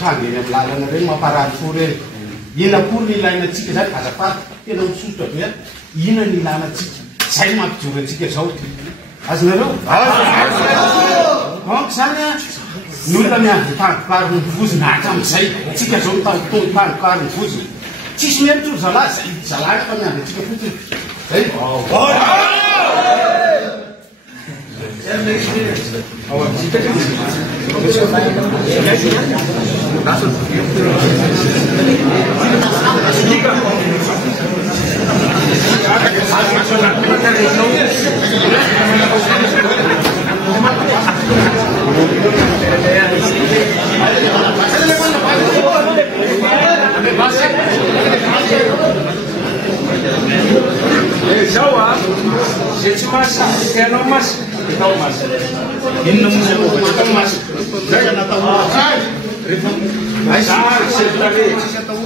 trangeny amin'ny lalana reny mamparary fo reny ina kory ny ilainantsika zany azafady tena misotra be ina ny ilanantsika zay mampijoro antsika zao azonareo donc zany ny olona miandro tandokary ny vozona hatram'izay tsika zao mitandotony tandokary ny vozona tsisy hoe mitoro zalahy zay zalahy fa miandro atsika fotsiny zay Jawab, saya cuma kena mas, tahu mas. Ini tahu mas. Saya nak tahu. Saya tahu.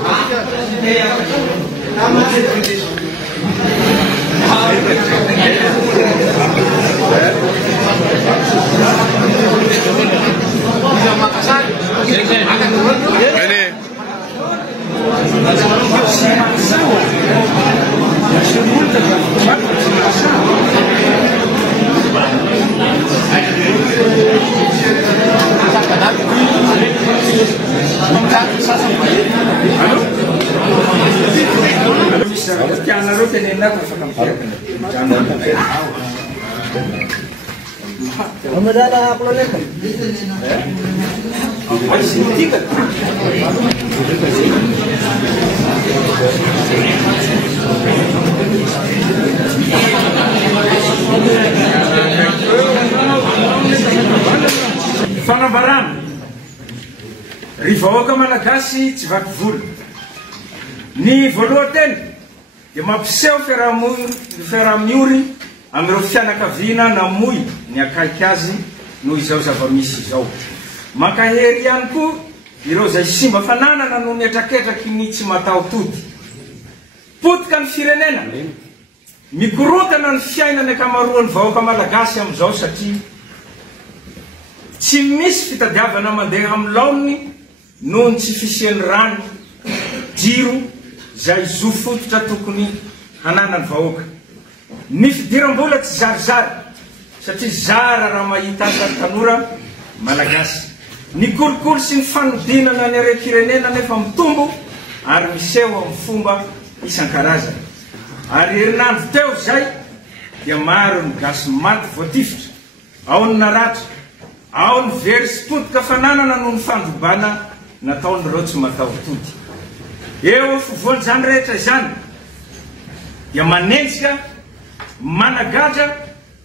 Fanabaran rivahoaka malagasy tsy vaky volo ny voalohany dia mampiseho fiaraha-miory amin'ireo fianakaviana namoy ny akaiky azy noho izao zava-misy izao. Mankahery ihany koa ireo izay simba fananana no miatraketraky ny tsy mataotody. Potika ny firenena, mikorotana ny fiainany akamaroan'ny vahoaka malagasy amin'izao satria tsy misy fitadiavana mandeha amin'ny laoniny noho ny tsy fisian'ny rano, jiro izay zo fototra tokony hananany vahoaka. Ny fidiram-bola tsy zarizary satria zara raha mahita azy tanora malagasy. Ny kolikoly sy ny fanodinana ny arem-pirenena nefa mitombo ary miseho amin'ny fomba isan-karazany. Ary herinandro teo zay dia maro ny gasy maty voatifitra, ao ny naratra, ao ny very sy potika fananana noho ny fandrobana nataon'ireo tsy mataotody. Eo fovoan'izany rehetra izany dia manenjika, managadra,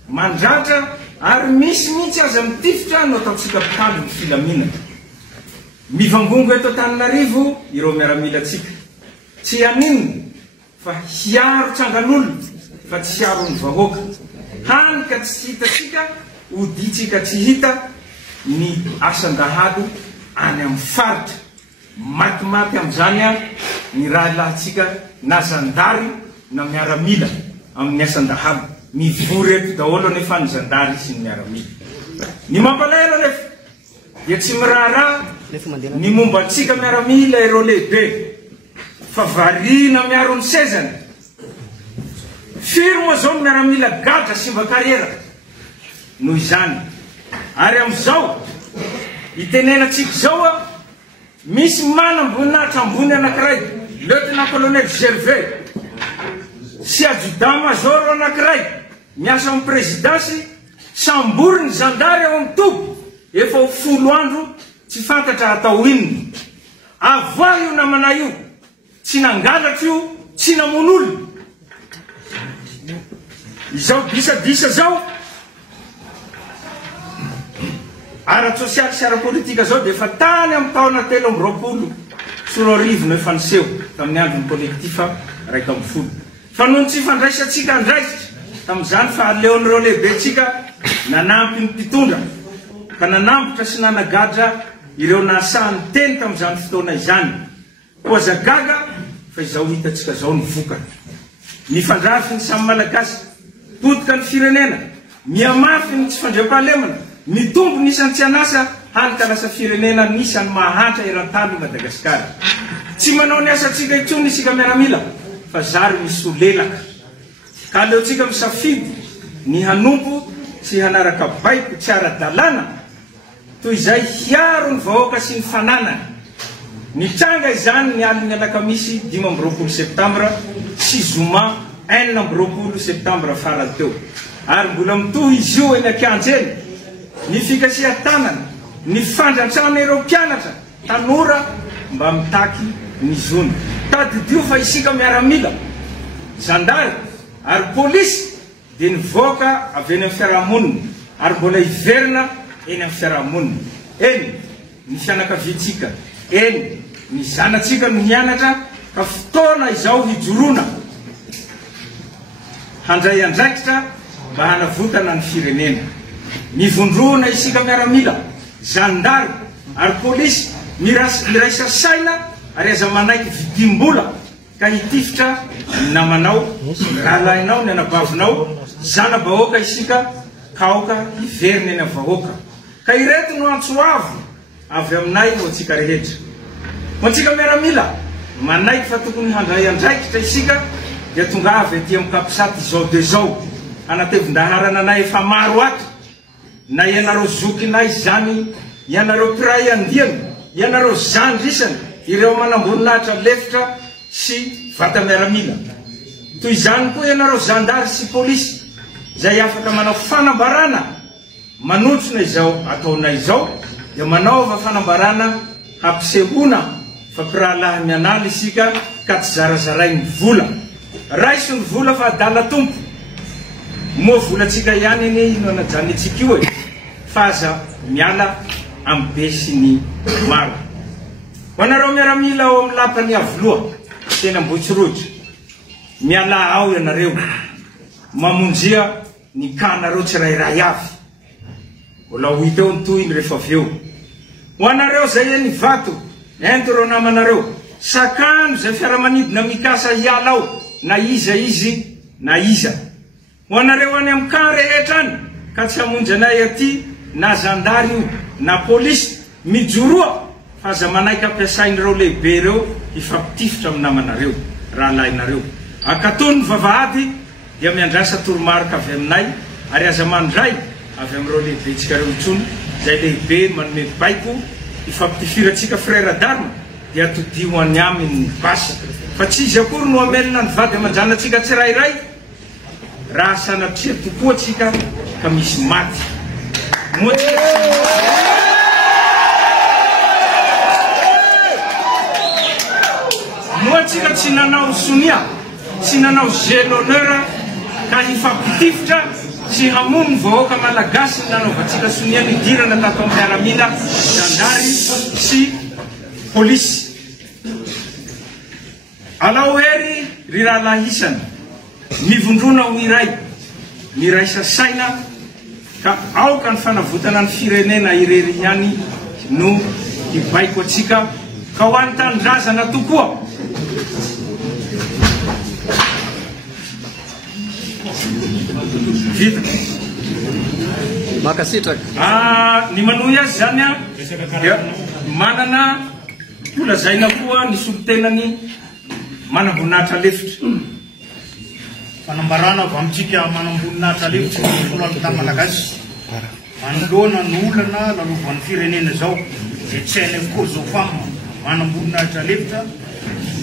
mandratra ary misy mihitsy aza mitifitra no ataontsika mpitandro ny filaminana. Mivangongo eto Antananarivo ireo miaramilatsika tsy haninona fa hiaro tsangan'olona fa tsy hiaro ny vahoaka. Hany ka tsy hitatsika, oditsika tsy hita ny asan-dahalo any amin'ny faritra. Matimaty amin'izany a ny rahalahintsika na zandary na miaramila amin'ny asan-dahalo. Mivory eto daholo nefa ny zandary sy ny miaramila. Ny mampalahelo nefa dia tsy miraharaha ny momba antsika miaramila ireo lehibe fa variana miaro ny sezany. Firy moa zao miaramila gadra sy mba kariera noho izany. Ary amin'izao itenenantsika zao a misy manam-boninahitra ambony anankiray, lieutenant colonel Gervais sy adjudant major anankiray miasa amin'ny presidansy, sambory ny zandary ao amin'ny tobo efa ho 10 andro tsy fantatra atao inona. Avoa io namana io, tsy nangalatra io, tsy namon'olona. Izao disadisa zao ara-tsosialy sy ara-politika zao dia efa tany amin'ny taona 2020 sy 2020 no efa niseho tamin'ny andron'ny kolektifa 110. Fa noho ny tsy fandraisantsika andraisitra tamin'izany fa aleon'ireo lehibetsika nanampy ny mpitondra ka nanambotra sy nanagadra ireo nasahan'ny teny tamin'izany fotoana izany. Poza gaga fa izao hitatsika zao ny vokany. Ny fandrafy ny samy malagasy, potika ny firenena, miamafy ny tsy fandriam-pahalemana, mitombo ny isan'ny tsy anasa hanika lasa firenena nisany mahantra eran-tany Madagasikara. Tsy manao ny asantsika intsony isika miaramila fa zary misy olelaka. Ka aleontsika misafidy ny hanompo sy hanaraka baiko tsy ara-dalàna toy izay hiaro ny vahoaka sy ny fananany. Nitranga izany ny aliny alakamisy 5 septambra sy zoma 4 septambra farany teo. Ary mbola mitohy izy io eny Ankianjy eny. Ny fikasia tanana, ny fandrantrana ireo mpianatra, tanora mba mitaky ny zony. Tadidio fa isika miaramila, zandary ary polisy dia nivoaka avy eny amin'ny fiarahamonina ary mbola hiverina eny amin'ny fiarahamonina. Eny ny fianakaviantsika, eny ny zanatsika no mianatra ka fotoana izao hijorona handray andraikitra mba hanavotana ny firenena. Mivondroana isika miaramila, zandary ary polisy miraisa saina ary aza manaiky vidim-bola ka hitifitra ny namanao, rahalahinao, ny anabavinao, zana-bahoaka isika kaoka hiverina eny amin'ny vahoaka. Ka ireto no antsoavo avy aminay ho antsika rehetra. Ho antsika miaramila, manaiky fa tokony handray andraikitra isika dia tonga avy aty amin'ny kapisaty izao de zao. Anatevin-daharana anay efa maro ato. Na ianareo zokinay zany, ianareo piray andiany, ianareo zandrisany, ireo manamboninahitra lefitra sy vata miaramila. Toy izany koa ianareo zandary sy polisy izay afaka manao fanambarana manotrona izao ataonay izao, dia manaova fanambarana hampisehoana fa pirahalahy mianala isika ka tsy zarazaray ny vola. Raiso ny vola fa adala tompo. Moa volantsika ihany iny ino anajany antsika io e. Fa aza miala amin'ny be sy ny maro. Ho anareo miaramila ao amin'ny lapany avoloa, tena Ambohitsirotra, miala ao ianareo, mamonjea ny kanareo tsirairay avy. Mbola ho hita eo ny tohiny rehefa avy eo. Ho anareo zay eny vato, ento reo namanareo, sakano zay fiaramanidina mikasa hiala ao, na iza izy na iza. Ho anareo any amin'ny kan rehetra any ka tsy hamonjy anay aty na zandary io na polisy mijoroa fa aza manaiky ampiasain'ireo lehibe reo ifampitifitra amin'ny namanareo, rahalahinareo. Akatony ny vavahady dia miandrasa toromarika avy aminay ary aza mandray avy amin'ireo lehibentsika reo intsony izay lehibe manome baiko ifampitifiratsika frère d'arme dia atodio any aminy basa. Fa tsy izy akory no amelona ny vady aman-dranatsika tsirairay, raha sanatria tokoa atsika ka misy maty. Moa tsika tsy nanao sonia, tsy nanao jeu d'honneur ka hifampitifitra sy hamono ny vahoaka malagasy ny nanaovantsika sonia nidirana tato amin'ny miaramila, zandary sy polisy. Alao hery ry rahalahisana, mivondrona ho iray, miraisa saina ka aoka ny fanavotana ny firenena irery ihany no hibaiko atsika ka ho an'ny tanindrazana tokoa. Vita. Makasitraka. Ny manohy azy zany dia manana olazaina koa ny solotenany manamboninahitra lefitra. Fanambarana avy amintsika manamboninahitra lefitra ny folo amin'ny tany malagasy. Manoloana ny olana lalovan'ny firenena zao dia tsy hainy avokoa zao fama manamboninahitra lefitra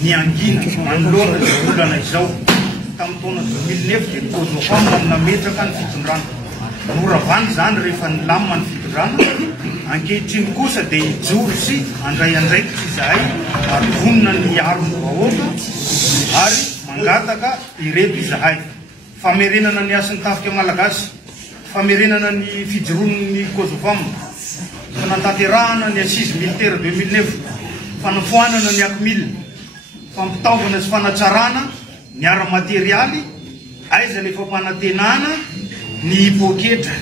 ny angina manoloana ny olana izao. Tamin'ny taona 2009 dia koa zao fama nametraka ny fitondrana. Noravany zany rehefa nilamina ny fitondrana. Ankehitriny kosa dia hijoro sy andray andraikitra izahay ary vonona ny aro ny vahoaka ary mangataka ireto izahay. Famerenana ny asan'ny tafika malagasy, famerenana ny fijoroan'ny Kosovam, fanantanterahana ny assise militaire 2009, fanafoanana ny akmil, fampitaovana sy fanatsarana ny ara-materialy, aiza le fampanantenana ny poketra.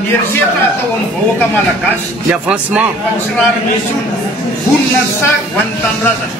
Mieritseritra atao amin'ny vahoaka malagasy ny avancement sy raha misy olo vonona ny saky ho an'ny tanindrazana.